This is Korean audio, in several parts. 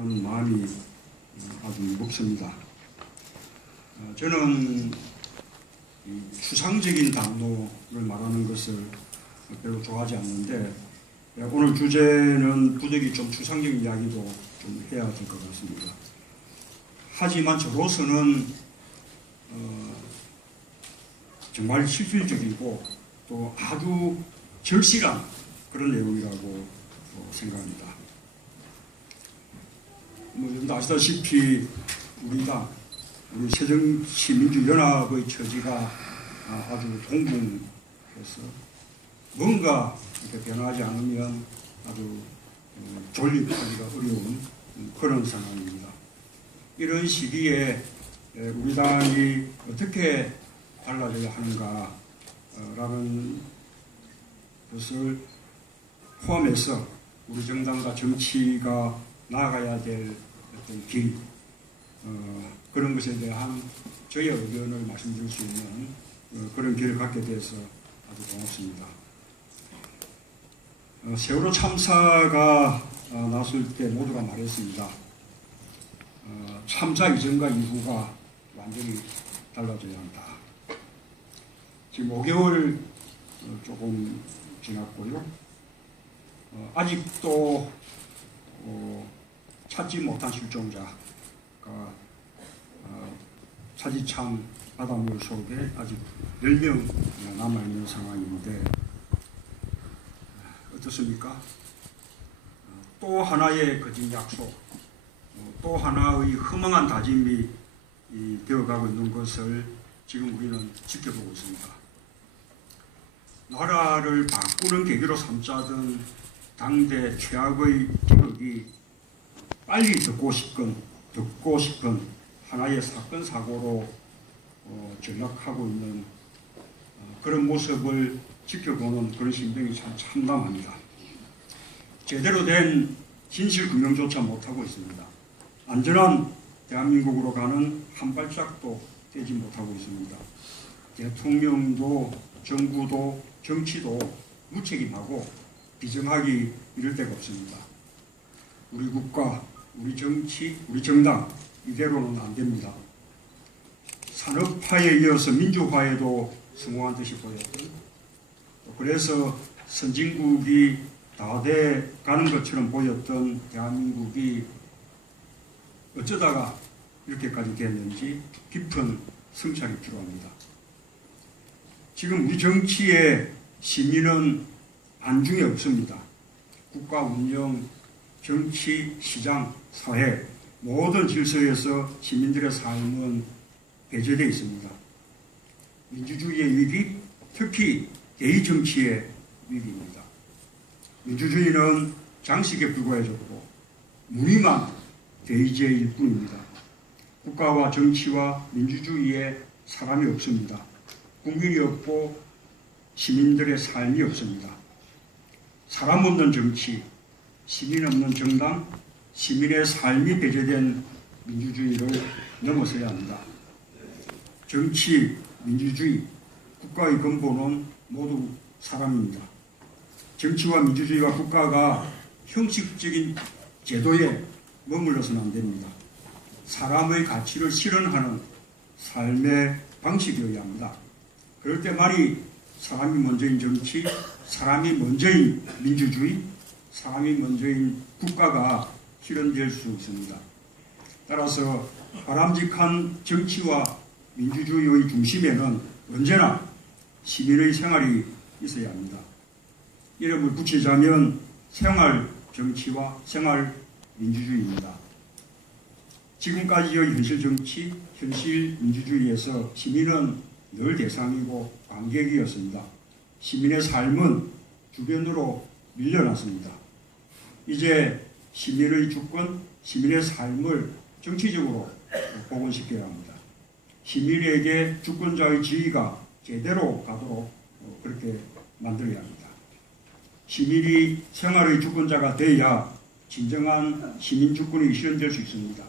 하는 마음이 아주 무겁습니다. 저는 추상적인 담론을 말하는 것을 별로 좋아하지 않는데 오늘 주제는 부득이 좀 추상적인 이야기도 좀 해야 될 것 같습니다. 하지만 저로서는 정말 실질적이고 또 아주 절실한 그런 내용이라고 생각합니다. 여러분도 아시다시피 우리 새정치민주연합의 처지가 아주 동분해서 뭔가 이렇게 변하지 않으면 아주 존립하기가 어려운 그런 상황입니다. 이런 시기에 우리 당이 어떻게 달라져야 하는가라는 것을 포함해서 우리 정당과 정치가 나아가야 될 어떤 길, 그런 것에 대한 저의 의견을 말씀드릴 수 있는 그런 기회를 갖게 돼서 아주 고맙습니다. 세월호 참사가 났을 때 모두가 말했습니다. 참사 이전과 이후가 완전히 달라져야 한다. 지금 5개월 조금 지났고요. 아직도 찾지 못한 실종자가 차디찬 바닷물 속에 아직 10명 남아있는 상황인데 어떻습니까? 또 하나의 거짓 약속, 또 하나의 허망한 다짐이 되어가고 있는 것을 지금 우리는 지켜보고 있습니다. 나라를 바꾸는 계기로 삼자던 당대 최악의 기억이 빨리 듣고 싶은 하나의 사건 사고로 전락하고 있는 그런 모습을 지켜보는 그런 심정이 참 참담합니다. 제대로 된 진실 규명조차 못하고 있습니다. 안전한 대한민국으로 가는 한 발짝도 떼지 못하고 있습니다. 대통령도 정부도 정치도 무책임하고 비정하기 이를 데가 없습니다. 우리 국가, 우리 정치, 우리 정당 이대로는 안 됩니다. 산업화에 이어서 민주화에도 성공한 듯이 보였던, 그래서 선진국이 다 돼 가는 것처럼 보였던 대한민국이 어쩌다가 이렇게까지 됐는지 깊은 성찰이 필요합니다. 지금 우리 정치에 시민은 안중에 없습니다. 국가 운영, 정치, 시장, 사회 모든 질서에서 시민들의 삶은 배제되어 있습니다. 민주주의의 위기, 특히 개의 정치의 위기입니다. 민주주의는 장식에 불과해졌고 무늬만 대의제일 뿐입니다. 국가와 정치와 민주주의에 사람이 없습니다. 국민이 없고 시민들의 삶이 없습니다. 사람 없는 정치, 시민 없는 정당, 시민의 삶이 배제된 민주주의를 넘어서야 합니다. 정치, 민주주의, 국가의 근본은 모두 사람입니다. 정치와 민주주의와 국가가 형식적인 제도에 머물러서는 안 됩니다. 사람의 가치를 실현하는 삶의 방식이어야 합니다. 그럴 때만이 사람이 먼저인 정치, 사람이 먼저인 민주주의, 사람이 먼저인 국가가 실현될 수 있습니다. 따라서 바람직한 정치와 민주주의의 중심에는 언제나 시민의 생활이 있어야 합니다. 이름을 붙이자면 생활 정치와 생활 민주주의입니다. 지금까지의 현실 정치, 현실 민주주의에서 시민은 늘 대상이고 관객이었습니다. 시민의 삶은 주변으로 밀려났습니다. 이제 시민의 주권, 시민의 삶을 정치적으로 복원시켜야 합니다. 시민에게 주권자의 지위가 제대로 가도록 그렇게 만들어야 합니다. 시민이 생활의 주권자가 돼야 진정한 시민 주권이 실현될 수 있습니다.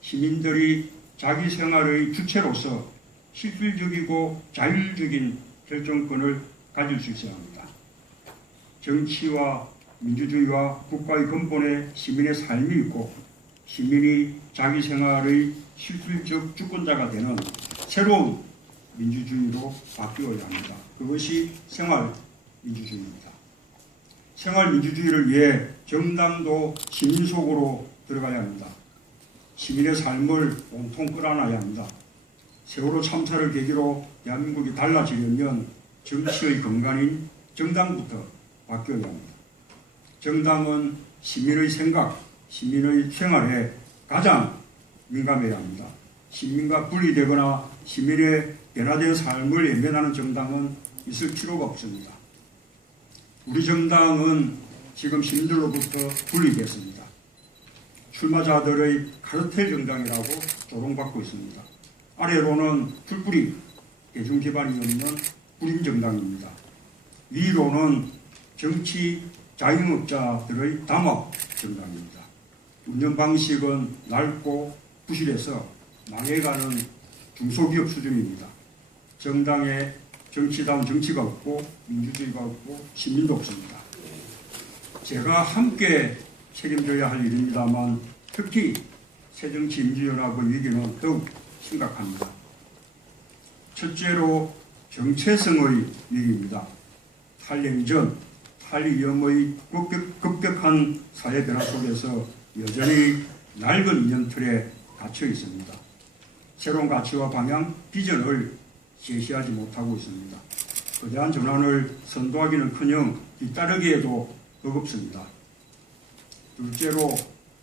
시민들이 자기 생활의 주체로서 실질적이고 자율적인 결정권을 가질 수 있어야 합니다. 정치와 민주주의와 국가의 근본에 시민의 삶이 있고 시민이 자기 생활의 실질적 주권자가 되는 새로운 민주주의로 바뀌어야 합니다. 그것이 생활민주주의입니다. 생활민주주의를 위해 정당도 시민 속으로 들어가야 합니다. 시민의 삶을 온통 끌어안아야 합니다. 세월호 참사를 계기로 대한민국이 달라지려면 정치의 근간인 정당부터 바뀌어야 합니다. 정당은 시민의 생각, 시민의 생활에 가장 민감해야 합니다. 시민과 분리되거나 시민의 변화된 삶을 외면하는 정당은 있을 필요가 없습니다. 우리 정당은 지금 시민들로부터 분리됐습니다. 출마자들의 카르텔 정당이라고 조롱받고 있습니다. 아래로는 풀뿌리 대중 기반이 없는 뿌린 정당입니다. 위로는 정치 자영업자들의 담합 정당입니다. 운영 방식은 낡고 부실해서 망해가는 중소기업 수준입니다. 정당에 정치다운 정치가 없고 민주주의가 없고 시민도 없습니다. 제가 함께 책임져야 할 일입니다만 특히 새정치민주연합의 위기는 더욱 심각합니다. 첫째로 정체성의 위기입니다. 탈냉전, 탈위험의 급격한 사회 변화 속에서 여전히 낡은 인연틀에 갇혀 있습니다. 새로운 가치와 방향, 비전을 제시하지 못하고 있습니다. 거대한 전환을 선도하기는커녕 뒤따르기에도 버겁습니다. 둘째로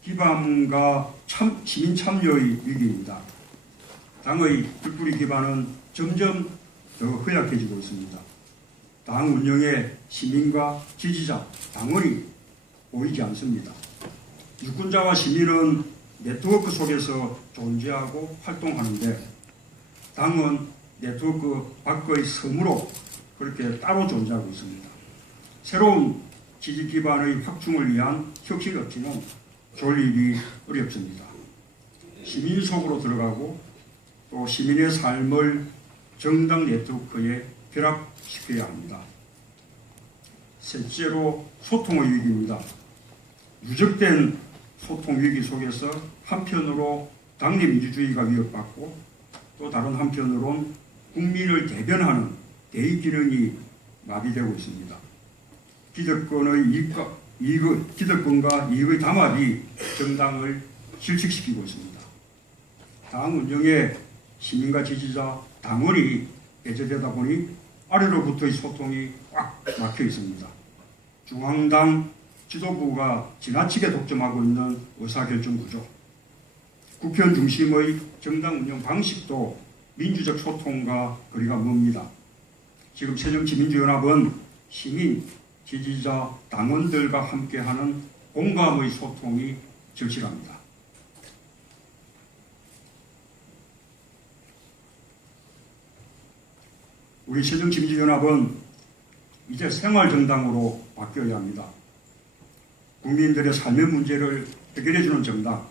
기반과 시민 참여의 위기입니다. 당의 불뿌리 기반은 점점 더 허약해지고 있습니다. 당 운영에 시민과 지지자, 당원이 보이지 않습니다. 유권자와 시민은 네트워크 속에서 존재하고 활동하는데 당은 네트워크 밖의 섬으로 그렇게 따로 존재하고 있습니다. 새로운 지지 기반의 확충을 위한 혁신 없이는 존립이 어렵습니다. 시민 속으로 들어가고 또 시민의 삶을 정당 네트워크에 결합시켜야 합니다. 셋째로 소통의 위기입니다. 누적된 소통 위기 속에서 한편으로 당내 민주주의가 위협받고 또 다른 한편으론 국민을 대변하는 대의 기능이 마비되고 있습니다. 기득권과 이익의 담합이 정당을 실직시키고 있습니다. 당 운영에 시민과 지지자, 당원이 배제되다 보니 아래로부터의 소통이 꽉 막혀 있습니다. 중앙당 지도부가 지나치게 독점하고 있는 의사결정 구조, 국회의원 중심의 정당 운영 방식도 민주적 소통과 거리가 멉니다. 지금 새정치민주연합은 시민, 지지자, 당원들과 함께하는 공감의 소통이 절실합니다. 우리 새정치민주연합은 이제 생활정당으로 바뀌어야 합니다. 국민들의 삶의 문제를 해결해주는 정당,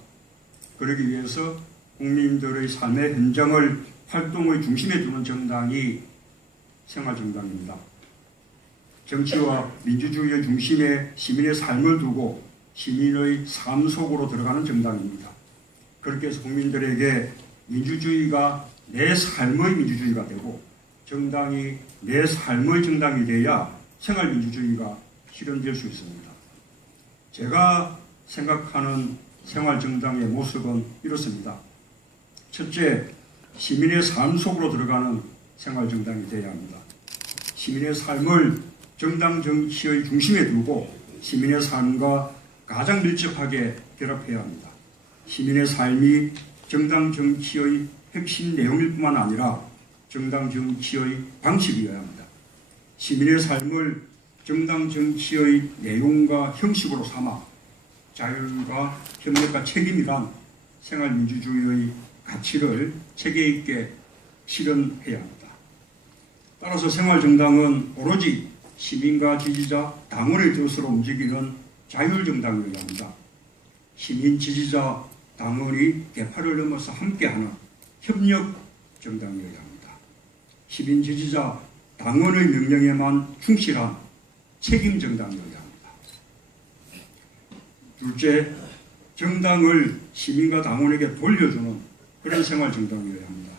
그러기 위해서 국민들의 삶의 현장을 활동의 중심에 두는 정당이 생활정당입니다. 정치와 민주주의의 중심에 시민의 삶을 두고 시민의 삶 속으로 들어가는 정당입니다. 그렇게 해서 국민들에게 민주주의가 내 삶의 민주주의가 되고 정당이 내 삶의 정당이 돼야 생활민주주의가 실현될 수 있습니다. 제가 생각하는 생활정당의 모습은 이렇습니다. 첫째, 시민의 삶 속으로 들어가는 생활정당이 되어야 합니다. 시민의 삶을 정당 정치의 중심에 두고 시민의 삶과 가장 밀접하게 결합해야 합니다. 시민의 삶이 정당 정치의 핵심 내용일 뿐만 아니라 정당 정치의 방식이어야 합니다. 시민의 삶을 정당 정치의 내용과 형식으로 삼아 자율과 협력과 책임이란 생활민주주의의 가치를 체계 있게 실현해야 합니다. 따라서 생활정당은 오로지 시민과 지지자, 당원의 뜻으로 움직이는 자율정당이어야 합니다. 시민, 지지자, 당원이 계파를 넘어서 함께하는 협력정당이어야 합니다. 시민, 지지자, 당원의 명령에만 충실한 책임정당이어야 합니다. 둘째, 정당을 시민과 당원에게 돌려주는 그런 생활 정당이어야 합니다.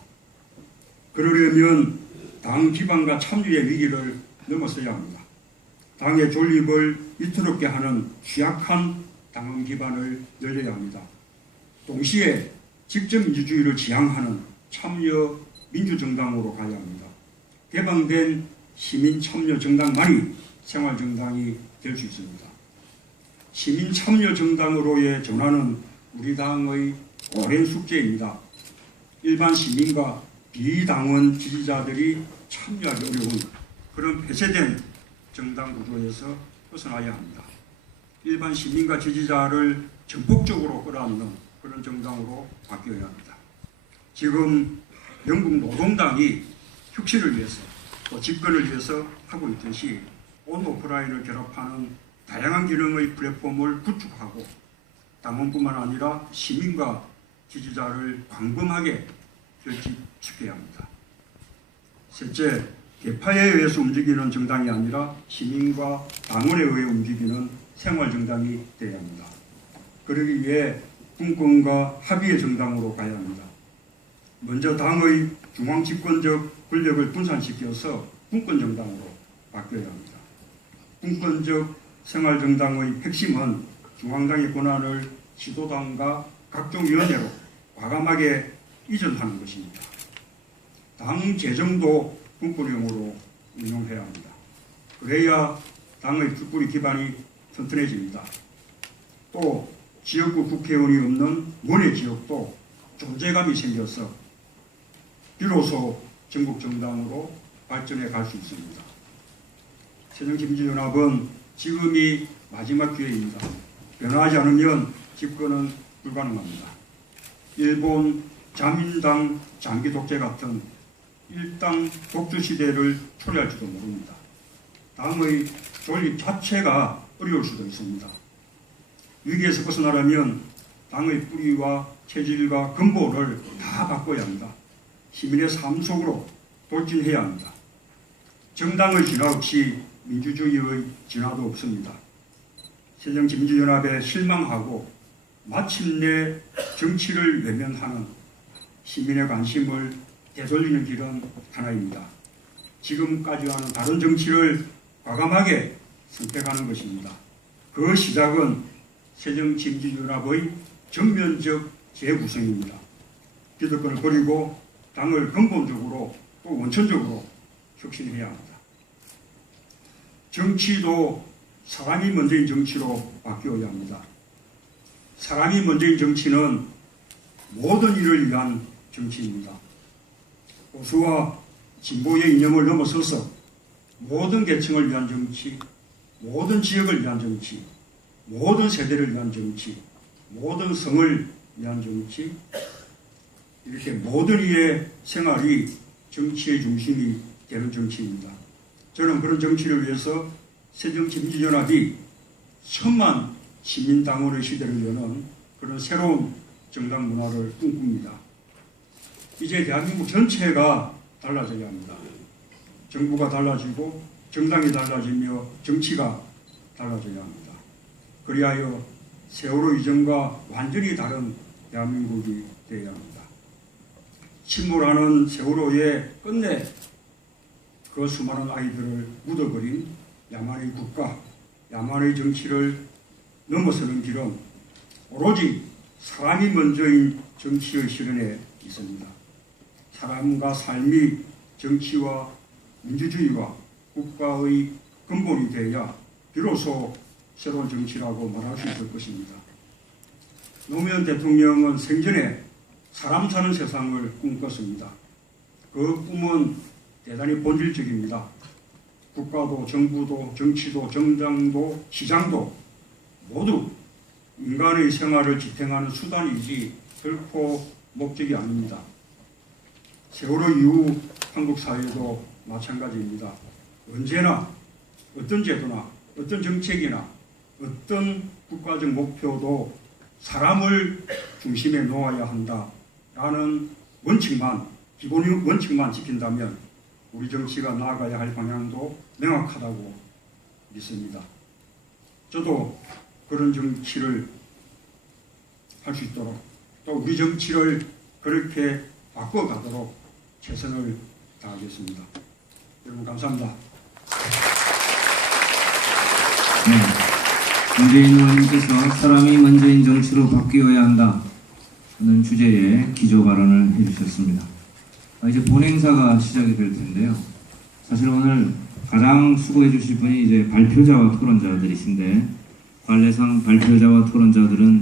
그러려면 당 기반과 참여의 위기를 넘어서야 합니다. 당의 존립을 위태롭게 하는 취약한 당원 기반을 늘려야 합니다. 동시에 직접 민주주의를 지향하는 참여 민주정당으로 가야 합니다. 개방된 시민 참여 정당만이 생활 정당이 될 수 있습니다. 시민 참여 정당으로의 전환은 우리 당의 오랜 숙제입니다. 일반 시민과 비당원 지지자들이 참여하기 어려운 그런 폐쇄된 정당 구조에서 벗어나야 합니다. 일반 시민과 지지자를 전폭적으로 끌어안는 그런 정당으로 바뀌어야 합니다. 지금 영국 노동당이 혁신을 위해서 또 집권을 위해서 하고 있듯이 온 오프라인을 결합하는 다양한 기능의 플랫폼을 구축하고 당원뿐만 아니라 시민과 지지자를 광범하게 결집시켜야 합니다. 셋째, 계파에 의해서 움직이는 정당이 아니라 시민과 당원에 의해 움직이는 생활정당이 되어야 합니다. 그러기 위해 분권과 합의의 정당으로 가야 합니다. 먼저 당의 중앙집권적 권력을 분산시켜서 분권정당으로 바뀌어야 합니다. 분권적 생활정당의 핵심은 중앙당의 권한을 지도당과 각종 위원회로 과감하게 이전하는 것입니다. 당 재정도 분권형으로 운영해야 합니다. 그래야 당의 뿔뿔이 기반이 튼튼해집니다. 또 지역구 국회의원이 없는 원외 지역도 존재감이 생겨서 비로소 전국 정당으로 발전해 갈 수 있습니다. 새정치민주연합은 지금이 마지막 기회입니다. 변화하지 않으면 집권은 불가능합니다. 일본 자민당 장기 독재 같은 일당 독주 시대를 초래할지도 모릅니다. 당의 존립 자체가 어려울 수도 있습니다. 위기에서 벗어나려면 당의 뿌리와 체질과 근본을 다 바꿔야 합니다. 시민의 삶 속으로 돌진해야 합니다. 정당의 진화 없이 민주주의의 진화도 없습니다. 새정치민주연합에 실망하고 마침내 정치를 외면하는 시민의 관심을 되돌리는 길은 하나입니다. 지금까지와는 다른 정치를 과감하게 선택하는 것입니다. 그 시작은 새정치민주연합의 전면적 재구성입니다. 기득권을 버리고 당을 근본적으로 또 원천적으로 혁신해야 합니다. 정치도 사람이 먼저인 정치로 바뀌어야 합니다. 사람이 먼저인 정치는 모든 일을 위한 정치입니다. 보수와 진보의 이념을 넘어서서 모든 계층을 위한 정치, 모든 지역을 위한 정치, 모든 세대를 위한 정치, 모든 성을 위한 정치, 이렇게 모든 이의 생활이 정치의 중심이 되는 정치입니다. 저는 그런 정치를 위해서 새정치민주연합이 1000만 시민당원의 시대를 여는 그런 새로운 정당 문화를 꿈꿉니다. 이제 대한민국 전체가 달라져야 합니다. 정부가 달라지고 정당이 달라지며 정치가 달라져야 합니다. 그리하여 세월호 이전과 완전히 다른 대한민국이 되어야 합니다. 침몰하는 세월호에 끝내 그 수많은 아이들을 묻어버린 야만의 국가, 야만의 정치를 넘어서는 길은 오로지 사람이 먼저인 정치의 실현에 있습니다. 사람과 삶이 정치와 민주주의와 국가의 근본이 되어야 비로소 새로운 정치라고 말할 수 있을 것입니다. 노무현 대통령은 생전에 사람 사는 세상을 꿈꿨습니다. 그 꿈은 대단히 본질적입니다. 국가도 정부도 정치도 정당도 시장도 모두 인간의 생활을 지탱하는 수단이지 결코 목적이 아닙니다. 세월호 이후 한국 사회도 마찬가지입니다. 언제나 어떤 제도나 어떤 정책이나 어떤 국가적 목표도 사람을 중심에 놓아야 한다라는 원칙만, 기본 원칙만 지킨다면 우리 정치가 나아가야 할 방향도 명확하다고 믿습니다. 저도 그런 정치를 할 수 있도록 또 우리 정치를 그렇게 바꿔가도록 최선을 다하겠습니다. 여러분 감사합니다. 네. 문재인 의원님께서 사람이 먼저인 정치로 바뀌어야 한다 하는 주제의 기조 발언을 해주셨습니다. 이제 본행사가 시작이 될 텐데요. 사실 오늘 가장 수고해 주실 분이 이제 발표자와 토론자들이신데 관례상 발표자와 토론자들은